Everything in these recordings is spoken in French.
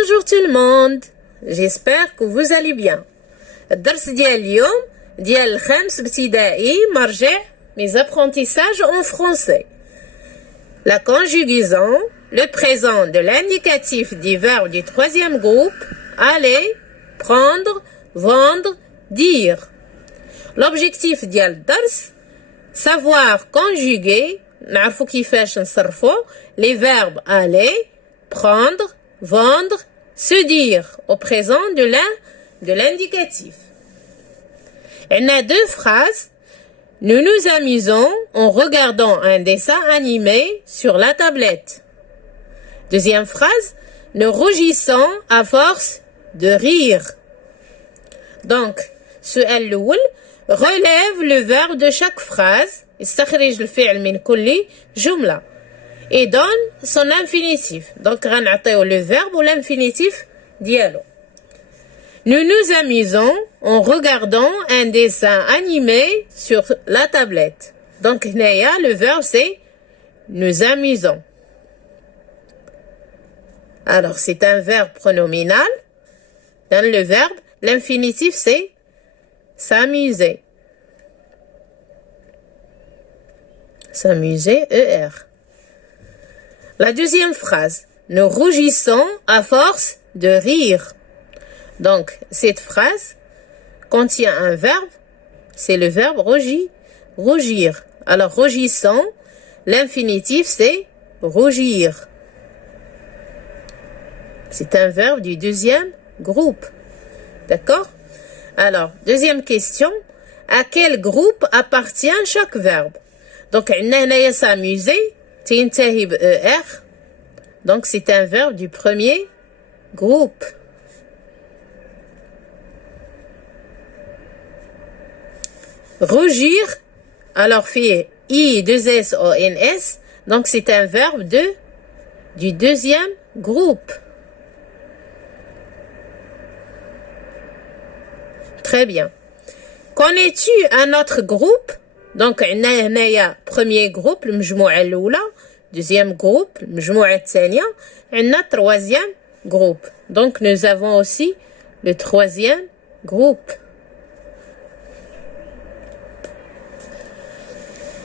Bonjour tout le monde, j'espère que vous allez bien. الدرس ديال اليوم ديال الخامس ابتدائي مرجع mes apprentissages en français. La conjugaison, le présent de l'indicatif du verbe du troisième groupe, aller, prendre, vendre, dire. L'objectif ديال الدرس savoir conjuguer, نعرفوا كيفاش نصرفوا les verbes aller, prendre, vendre, se dire au présent de l'indicatif. On a deux phrases. Nous nous amusons en regardant un dessin animé sur la tablette. Deuxième phrase. Nous rougissons à force de rire. Donc, السؤال الأول relève le verbe de chaque phrase. استخرج الفعل من كل جملة. Et donne son infinitif. Donc, غنعطيو le verbe ou l'infinitif dialo. Nous nous amusons en regardant un dessin animé sur la tablette. Donc, هنايا, le verbe c'est nous amusons. Alors, c'est un verbe pronominal. Dans le verbe, l'infinitif c'est s'amuser. S'amuser, ER. La deuxième phrase. Nous rougissons à force de rire. Donc, cette phrase contient un verbe. C'est le verbe rougir. Alors, rougissons, l'infinitif, c'est rougir. C'est un verbe du deuxième groupe. D'accord? Alors, deuxième question. À quel groupe appartient chaque verbe? Donc, on a s'amuser. ER. Donc, c'est un verbe du premier groupe. Rougir, alors fait I2SONS. Donc, c'est un verbe du deuxième groupe. Très bien. Connais-tu un autre groupe? Donc, on a premier groupe, le مجموعة الأولى. Deuxième groupe, le مجموعة الثانية. On a troisième groupe. Donc, nous avons aussi le troisième groupe.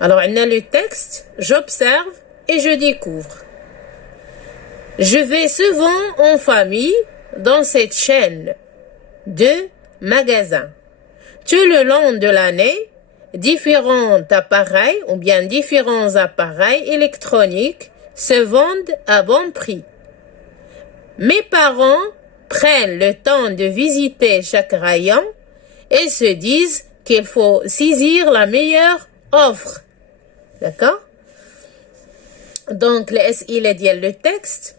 Alors, on a le texte. J'observe et je découvre. Je vais souvent en famille dans cette chaîne de magasins. Tout le long de l'année, différents appareils ou bien différents appareils électroniques se vendent à bon prix. Mes parents prennent le temps de visiter chaque rayon et se disent qu'il faut saisir la meilleure offre. D'accord? Donc, il est dit le texte,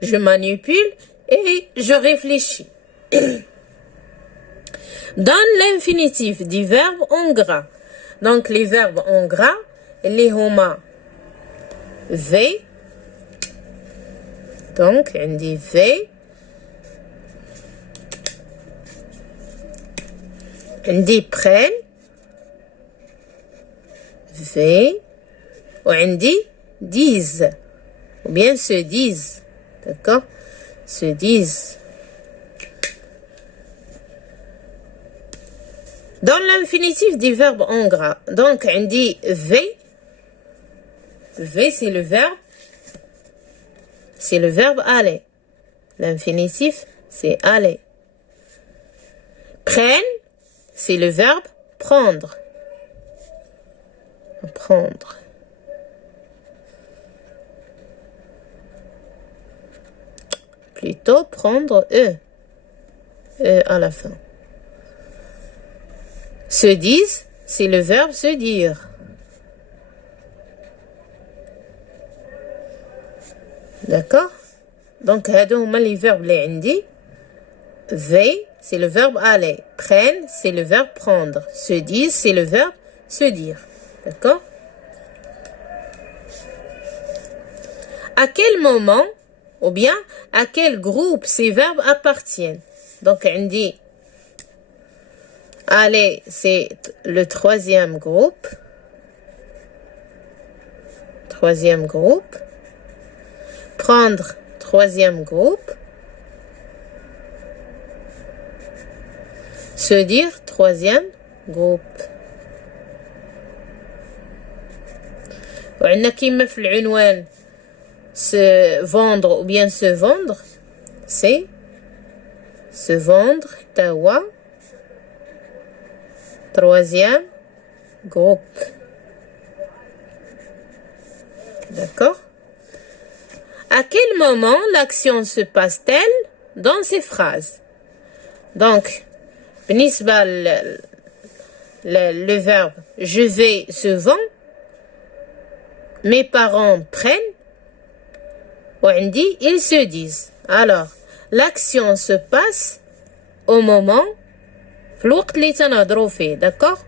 je manipule et je réfléchis. Donne l'infinitif du verbe en gras. Donc, les verbes en gras, les homa V. Donc, on dit V. On dit prennent. V. Ou on dit disent. Ou bien se disent. D'accord? Se disent. Dans l'infinitif du verbe en gras, donc on dit V. V, c'est le verbe aller. L'infinitif, c'est aller. Prennent, c'est le verbe prendre. Prendre. Plutôt prendre E. E à la fin. Se disent, c'est le verbe se dire. D'accord? Donc, هادو هما les verbes اللي عندي. V, c'est le verbe aller. Prennent, c'est le verbe prendre. Se disent, c'est le verbe se dire. D'accord? À quel moment, ou bien, à quel groupe ces verbes appartiennent? Donc, on dit aller, c'est le troisième groupe. Troisième groupe. Prendre, troisième groupe. Se dire, troisième groupe. وعندنا كيما في العنوان se vendre ou bien se vendre, c'est se vendre, tawa. Troisième groupe. D'accord? À quel moment l'action se passe-t-elle dans ces phrases? Donc, بالنسبة le verbe je vais se vend, mes parents prennent, وعندي ils se disent. Alors, l'action se passe au moment في الوقت اللي تنهضروا فيه, d'accord?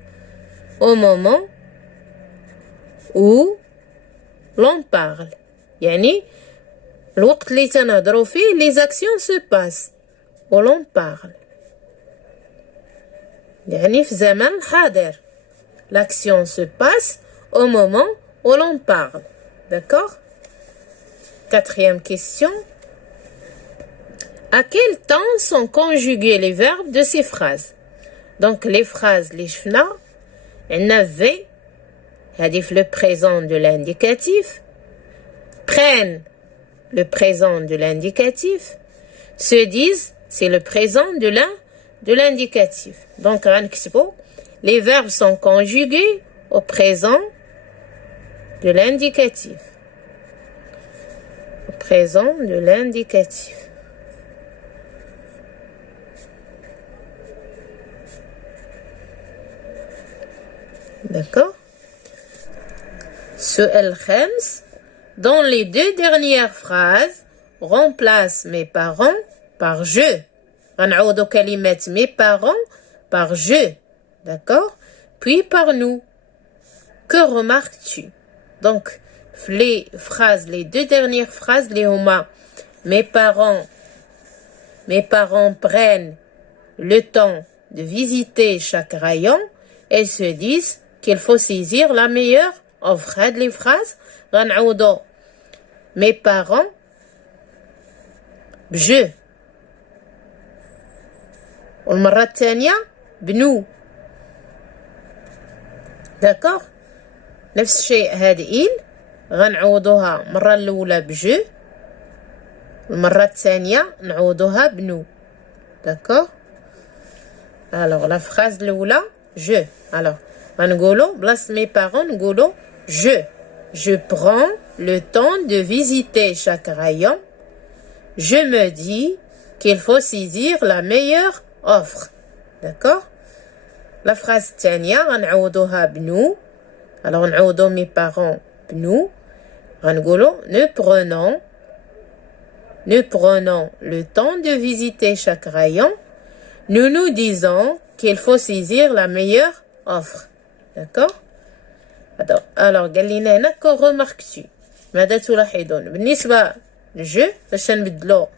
Au moment où l'on parle. يعني الوقت اللي تنهضروا فيه les actions se passent où l'on parle. يعني في زمن الحاضر. L'action se passe au moment où l'on parle. D'accord? Quatrième question. À quel temps sont conjugués les verbes de ces phrases? Donc les phrases les شفنا عندنا V هذه في le présent de l'indicatif, prennent le présent de l'indicatif, se disent c'est le présent de l'indicatif. Donc les verbes sont conjugués au présent de l'indicatif. Au présent de l'indicatif. D'accord? سؤال خامس. Dans les deux dernières phrases, remplace mes parents par je. غنعوضو كلمات mes parents par je. D'accord? Puis par nous. Que remarques-tu? Donc, les phrases, les deux dernières phrases, les homa, mes parents prennent le temps de visiter chaque rayon et se disent qu'il faut saisir la meilleure offre. هاد les phrases غنعوضو mes parents بجو والمرة الثانية بنو. داكوغ نفس الشيء هاد إيل غنعوضوها المرة الأولى بجو المرة الثانية نعوضوها بنو. داكوغ. alors la phrase الأولى je. alors غنقولو بلاص mes parents نقولو je prends le temps de visiter chaque rayon. Je me dis qu'il faut saisir la meilleure offre. D'accord? La phrase الثانية غنعوضوها بنو. alors نعوضو mes parents بنو غنقولو nous prenons le temps de visiter chaque rayon. Nous disons qu'il faut saisir la meilleure offre. D'accord? alors قال لنا هنا que remarques-tu ماذا تلاحظون بالنسبة لجو باش نبدلو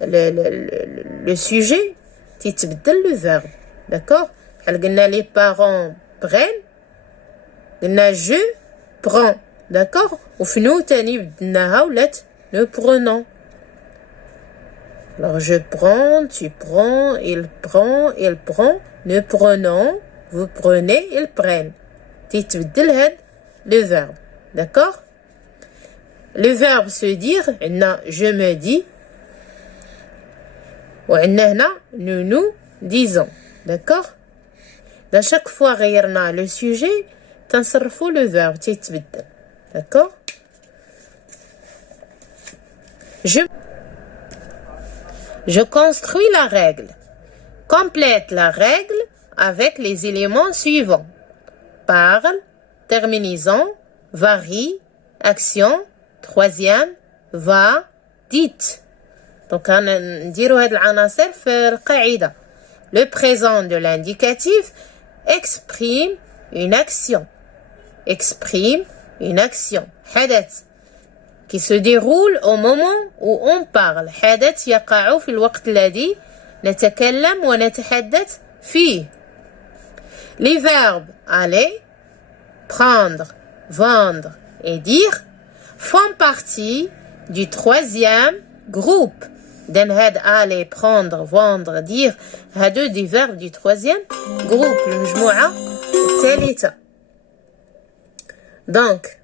le sujet تيتبدل le verbe. d'accord بحال قلنا les parents prennent قلنا je prends. d'accord وفي نو تاني بدلناها ولات nous prenons. alors je prends, tu prends, il prend, nous prenons, vous prenez, ils prennent. تيتبدل هاد le verbe. d'accord le verbe se dire عندنا je me dis وعندنا هنا nous disons. d'accord dans chaque fois غيرنا le sujet تنصرفوا le verbe تيتبدل. d'accord je construis la règle. Complète la règle avec les éléments suivants. Parle, terminaison, varie, action, troisième, va, dites. Donc, نديرو هاد العناصر في القاعدة. Le présent de l'indicatif exprime une action. Exprime une action. حدث qui se déroule au moment où on parle. حدث يقع في الوقت الذي نتكلم ونتحدث فيه. Les verbes aller, prendre, vendre et dire font partie du troisième groupe. d'un had aller, prendre, vendre, dire, هادو des verbes du troisième groupe, المجموعة الثالثة. Donc,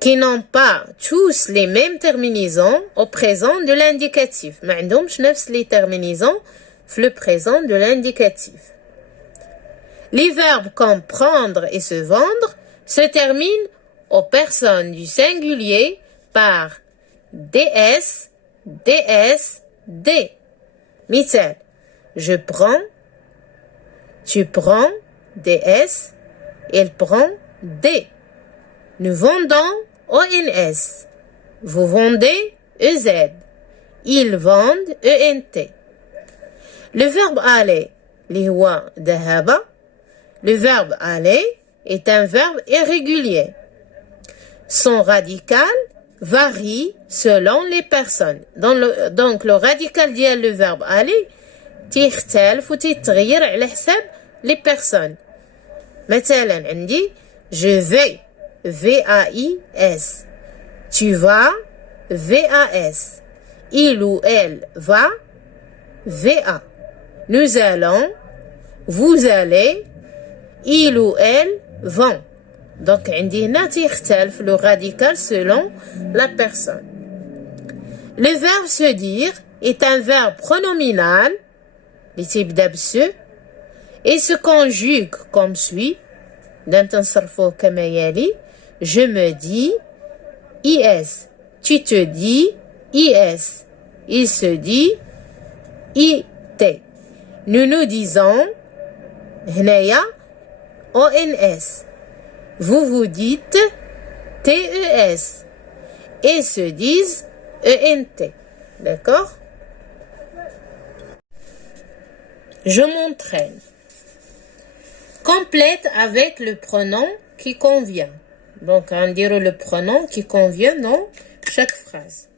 qui n'ont pas tous les mêmes terminaisons au présent de l'indicatif. ما عندهمش نفس les terminaisons في le présent de l'indicatif. Les verbes comme prendre et se vendre se terminent aux personnes du singulier par ds, ds, d. مثال, je prends, tu prends, ds, il prend, d. Nous vendons, ONS. Vous vendez, EZ. Ils vendent, ENT. Le verbe aller, اللي هو ذهب, le verbe aller est un verbe irrégulier. Son radical varie selon les personnes. Donc le radical ديال le verbe aller تيختلف وتتغير على حساب les personnes. مثلا عندي je vais, V-A-I-S. Tu vas, V-A-S. Il ou elle va, V-A. Nous allons, vous allez, il ou elle vont. Donc, عندي هنا تيختلف le radical selon la personne. Le verbe se dire est un verbe pronominal, les types d'abse, et se conjugue comme suit. نتصرفوا كما يلي. Je me dis, IS. Tu te dis, IS. Il se dit, IT. Nous nous disons, هنايا, ONS. Vous vous dites, TES. Et se disent, ENT. D'accord? Je m'entraîne. Complète avec le pronom qui convient. Donc, on dirait le pronom qui convient dans chaque phrase.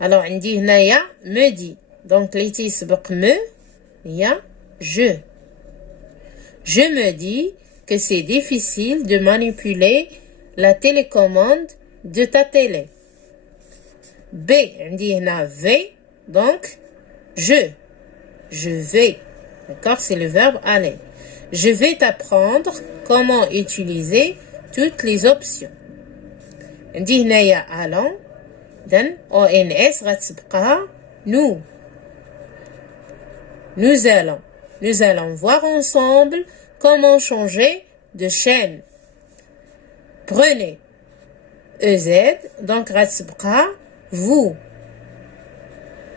Alors, on dit هنايا me dit. Donc, les تيسبق me, ya je. Je me dis que c'est difficile de manipuler la télécommande de ta télé. B, on dit هنا V, donc je vais. D'accord, c'est le verbe aller. Je vais t'apprendre comment utiliser toutes les options. On dit هنايا allons, then ONS غتبقى nous. Nous allons voir ensemble comment changer de chaîne. Prenez EZ, donc غتبقى vous.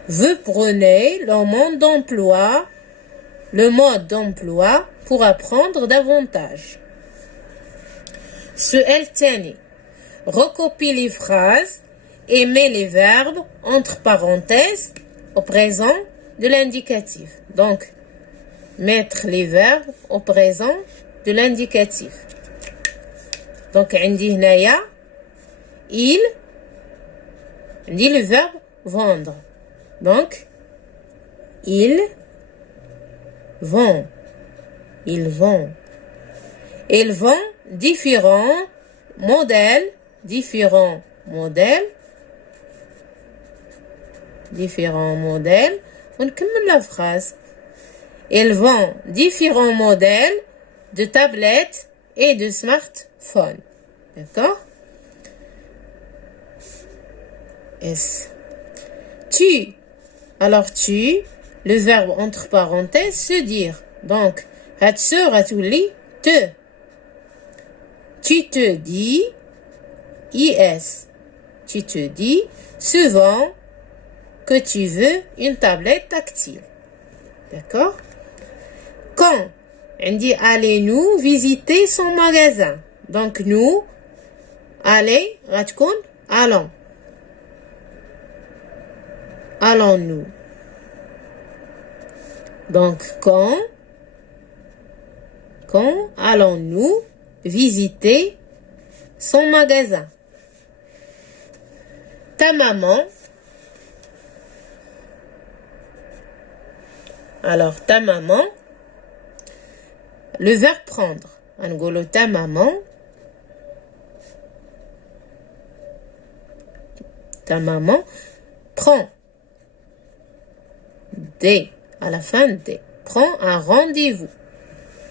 Vous prenez le mode d'emploi pour apprendre davantage. سؤال تاني. Recopie les phrases et mets les verbes entre parenthèses au présent de l'indicatif. Donc, mettre les verbes au présent de l'indicatif. Donc, عندي هنايا il, عندي le verbe vendre. Donc, ils vont. Ils vont. Ils vont différents modèles. ونكمل la phrase. Ils vont différents modèles de tablettes et de smartphones. D'accord? S. Tu. Alors tu, le verbe entre parenthèses, se dire. Donc, هتولي te. Tu te dis, IS. Tu te dis souvent que tu veux une tablette tactile. D'accord? Quand? On dit allez-nous visiter son magasin. Donc nous, allez, غتكون allons. Allons-nous. Donc quand allons-nous visiter son magasin? Ta maman. Alors ta maman, le verbe prendre. نقولوا ta maman. ta maman prend à la fin de prend un rendez-vous.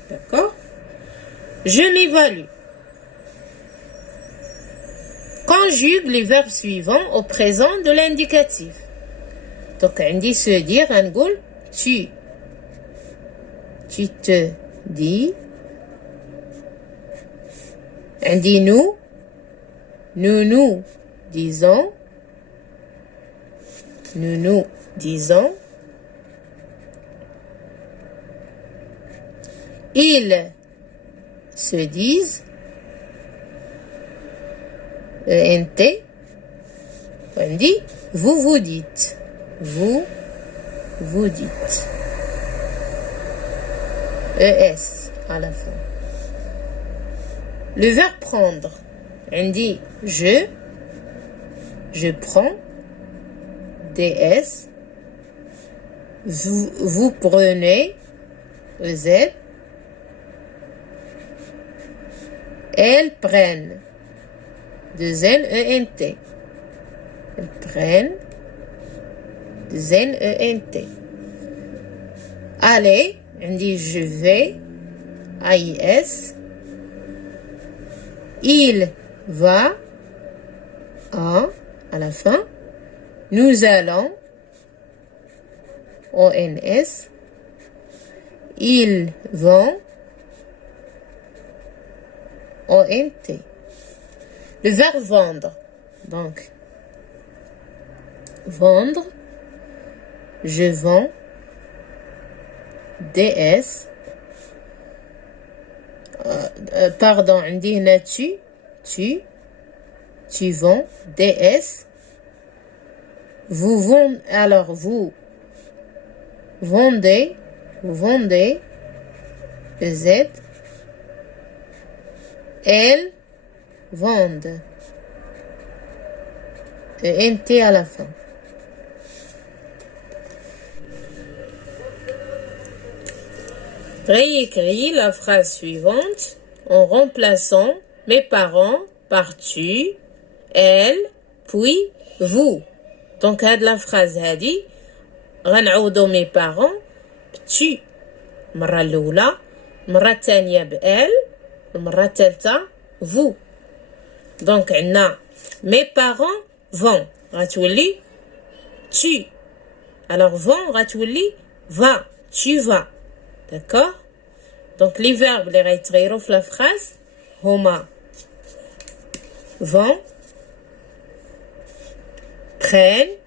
D'accord? Je m'évalue. Conjugue les verbes suivants au présent de l'indicatif. Donc, on dit se dire, on dit tu te dis. On dit nous disons. Nous disons. Ils se disent. ENT. On dit vous dites. Vous dites. ES à la fin. Le verbe prendre. On dit je prends. DS. Vous prenez. EZ. Elles prennent. Deux N, E, N, T. Elles prennent. Deux N, E, N, T. Allez, on dit je vais. AIS. Il va. A à la fin. Nous allons. ONS. Ils vont. ONT. Le verbe vendre. Donc, vendre. Je vends. DS. Pardon, on dit tu vends. DS. Vous vendez. Alors, vous vendez. Z. Elles vendent. NT à la fin. Réécris la phrase suivante en remplaçant mes parents par tu, elle, puis vous. Donc, هاد la phrase هادي غنعوضو mes parents tu. المرة الأولى، المرة الثانية بelle، المرة الثالثة vous. Donc, عندنا mes parents vont غتولي tu. Alors, vont غتولي va, tu vas. D'accord? Donc, les verbes اللي غيتغيروا في la phrase هما vont, prennent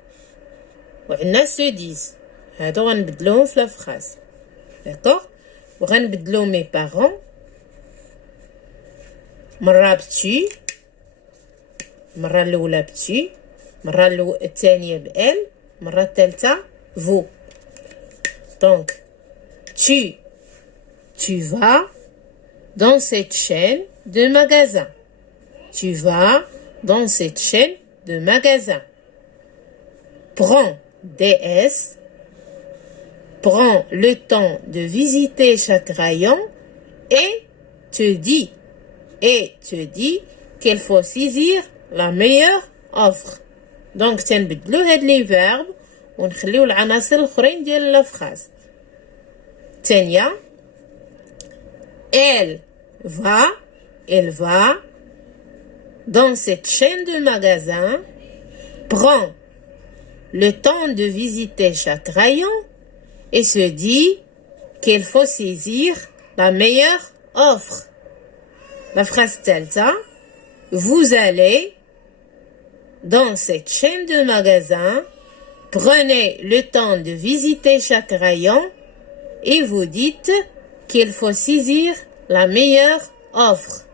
وعندنا se disent. هادو غنبدلوهم في la phrase. D'accord? وغنبدلو mes parents مرة بتي، مرة الأولى بتي، مرة الثانية بelle، مرة الثالثة vous. Donc, tu vas dans cette chaîne de magasins. Tu vas dans cette chaîne de magasins. Prends DS. Prends le temps de visiter chaque rayon et te dis qu'il faut saisir la meilleure offre. Donc, تنبدلو هاد les verbes ونخليو العناصر الأخرين ديال la phrase. تانية elle va dans cette chaîne de magasins, prend le temps de visiter chaque rayon et se dit qu'il faut saisir la meilleure offre. La phrase تالتة vous allez dans cette chaîne de magasins, prenez le temps de visiter chaque rayon et vous dites qu'il faut saisir la meilleure offre.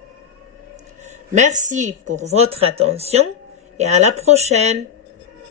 Merci pour votre attention et à la prochaine.